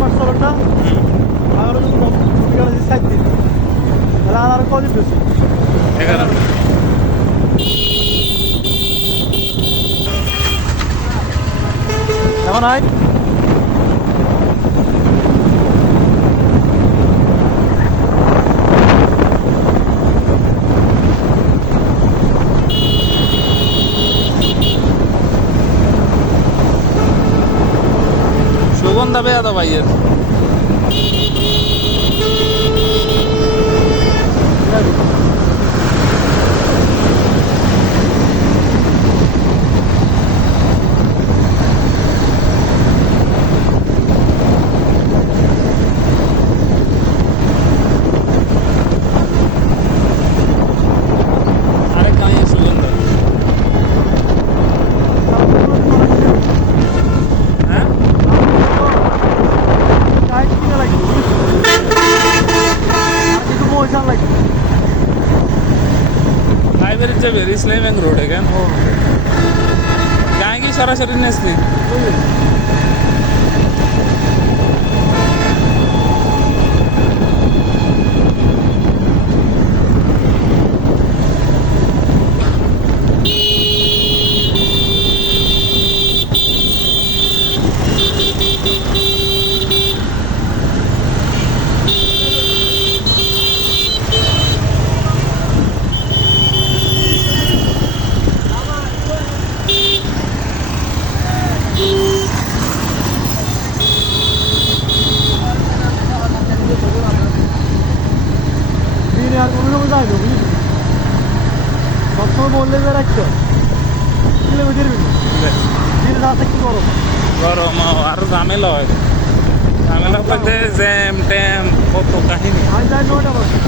মাস চলেন না আর যদি 7 দিন তাহলে আর কদিন বেশি 11 কেমন হয় সুগন্ধা পেয়ে তো ভাইয়ের আরেক গাঁয়ে সুগন্ধা হ্যাঁ লাইব্রেরির যাবে ইসলাম ব্যাংক রোড কেন গাঁয়ে কি সরাসরি নেসলি আর কোনো সময় যাই না বুঝলি সবসময় বললে যে রাখতে কিলোমিটার দিনে রাত একটু গরম গরম আরো ঝামেলা হয় ঝামেলা বলতে জ্যাম ট্যাম কত কাহিনী আজ যাই 9টা বাজে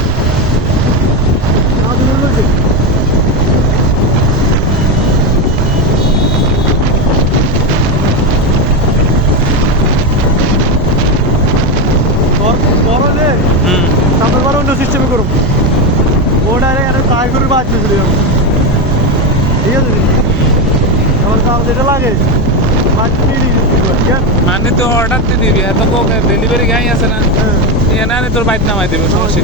গরমে সামনের বার অন্য সিস্টেমে করুন ওটারে আর ট্রাই করে বাদ দিয়ে দিলাম ঠিক আছে আমার তাও যেটা লাগে মানে তো অর্ডার দিয়ে দিবি এত ডেলিভারি গাই আছে না এনে তোর বাইক নামাই দেবে সমস্যা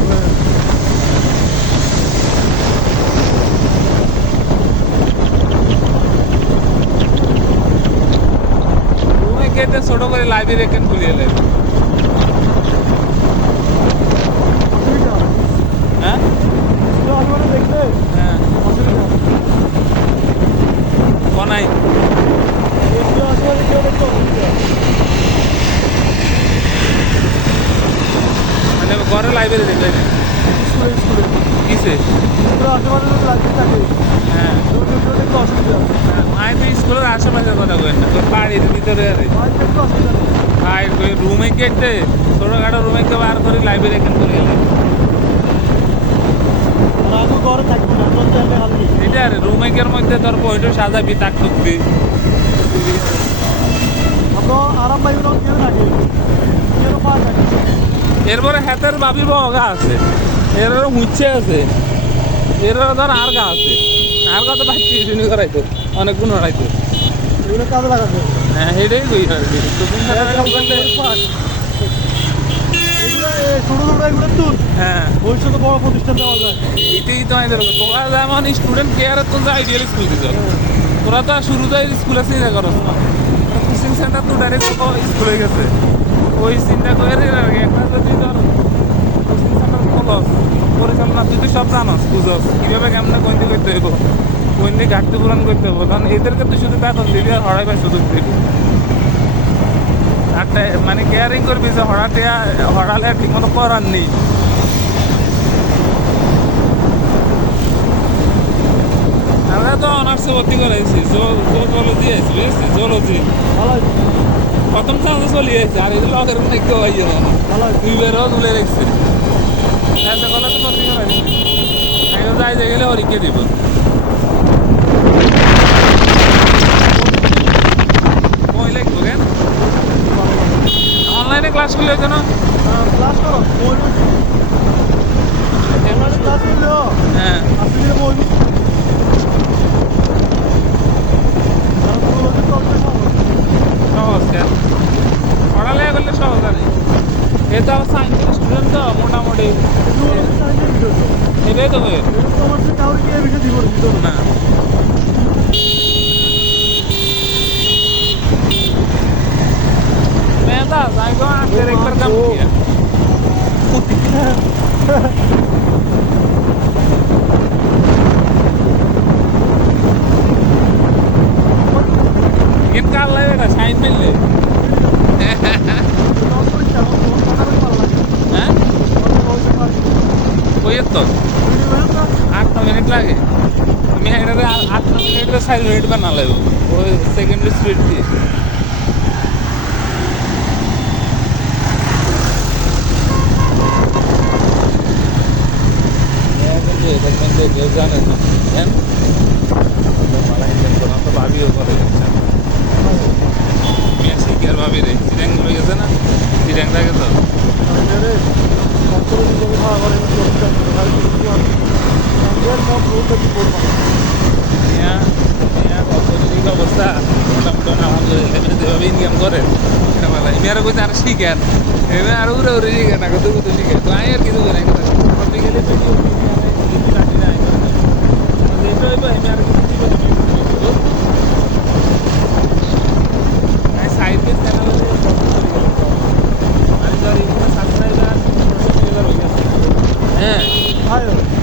তুমি কেটে ছোট করে লাইব্রেরি এখানে খুলিয়ে নেবে হ্যাঁ দেখতে হ্যাঁ কোনাই মানে ঘরে লাইব্রেরি দেখবে স্কুলে স্কুলে কিসে আশেপাশে লাইব্রেরি থাকে হ্যাঁ একটু অসুবিধা মায়ের তো স্কুলের আশেপাশে কথা বলেন না তোর বাড়ির ভিতরে আরে একটু অসুবিধা ভাই রুমে গেটে ছোটখাটো রুমে কে বার করে লাইব্রেরি এখানে করে গেলে আমি ঘরে থাকবো না এটা আরে রুমেকের মধ্যে তোর বইটা সাজাবি তাক টুকবি আমরা আরাম পাইব না কেউ থাকে কেউ পাওয়া যায় এরপরে হাতের বাবির বগা আছে এরও মুচ্ছে আছে এরও ধর আর গা আছে আর গা তো বাইক টিউশনি করাইতো অনেক গুণ হরাইতো এগুলো কাজে লাগাতে হ্যাঁ সেটাই কই আর কি টুকুন ছোট ছোট এগুলো তুল হ্যাঁ ভবিষ্যতে বড় প্রতিষ্ঠান দেওয়া যায় এটাই তো আমি ধরবো তোরা যেমন স্টুডেন্ট কেয়ার তো আইডিয়াল স্কুল দিছ তোরা তো শুরুতে স্কুলে চিন্তা করো না কোচিং সেন্টার তো ডাইরেক্ট স্কুলে গেছে ওই চিন্তা করে আর কি একটা যদি ধর কোচিং সেন্টার খোলস পরিচালনা তুই তো সব জানস বুঝস কীভাবে কেমনে কোন দিকে করতে হইব কোন দিকে ঘাটতি পূরণ করতে হবো কারণ এদেরকে তুই শুধু বেতন দিবি আর হড়াই পাই সুযোগ দিবি আর মানে কেয়ারিং করবি যে হড়ালে ঠিক মতো করার নেই আমরা তো অনার্সে ভর্তি করাইছি জুলজি আছি বুঝছি জুলজি প্রথম ক্লাসে চলে যাচ্ছে আর এগুলো আগের কোনো কেউ আইয়ে না দুইবারও তুলে রেখেছি তাই কলেজে ভর্তি করাইছি আগে যাই যে গেলে পরীক্ষা দিব মই লাগবো কেন অনলাইনে ক্লাস করলে হয়েছে না ক্লাস করো ক্লাস করলে হ্যাঁ আসলে বই সহজ কেন পড়ালেখা করলে সহজ আর এ তো আবার সায়েন্সের স্টুডেন্ট তো মোটামুটি এটাই তো হয়ে আমার থেকে কাউকে কি বেশি দিব না मैं था साइको आखिर एक बार कम किया कितना लगेगा साइन मिल ले हैं कोई तो 8 मिनट लगे मैं इधर 8 मिनट रे साइड मिनट बना ले वो सेकंड स्पीड थी কেউ জানে না জান মালা ইন্ডিয়ান কোন তো ভাবিও করে যাচ্ছে মেসি কি আর ভাবি রে সিরাং হয়ে গেছে না সিরাং থাকে তো অবস্থা মোটামুটি আলহামদুলিল্লাহ যেভাবে ইনকাম করে এটা মালা মেয়েরা কইতে আর শিখেন এবার আর উড়ে উড়ে শিখে না কত কত শিখে তো আয় আর কিছু করে গেলে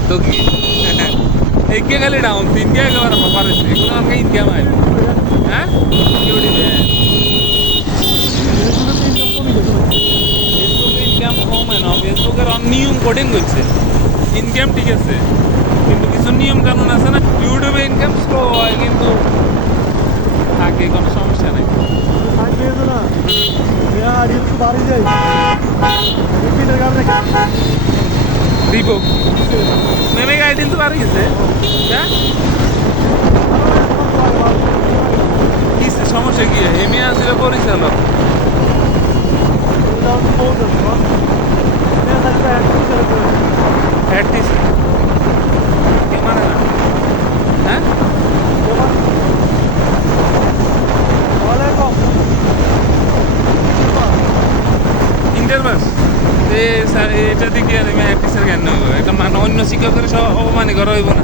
तो की एक के खाली डाउन तीन के अगर हम पारे से कोण आमका इनकम आहे हां एवढी बे फेसबुक इनकम কম হয় না ফেসবুকের নিয়ম কোডিং হচ্ছে ইনকাম ঠিক আছে কিন্তু কিছু নিয়ম কানুন আছে না ইউটিউবে ইনকাম স্লো হয় কিন্তু থাকে কোনো সমস্যা নাই দীপক নেমে গাড়ি দিন তো পারে গেছে হ্যাঁ কি সমস্যা কি এমএ আসলে পরিচালক প্র্যাকটিস কে মানে না হ্যাঁ ইন্টারভাস এটা দিকে আমি প্র্যাকটিসের জ্ঞান নেব এটা মানে অন্য শিক্ষকের সব অপমানি করা হইব না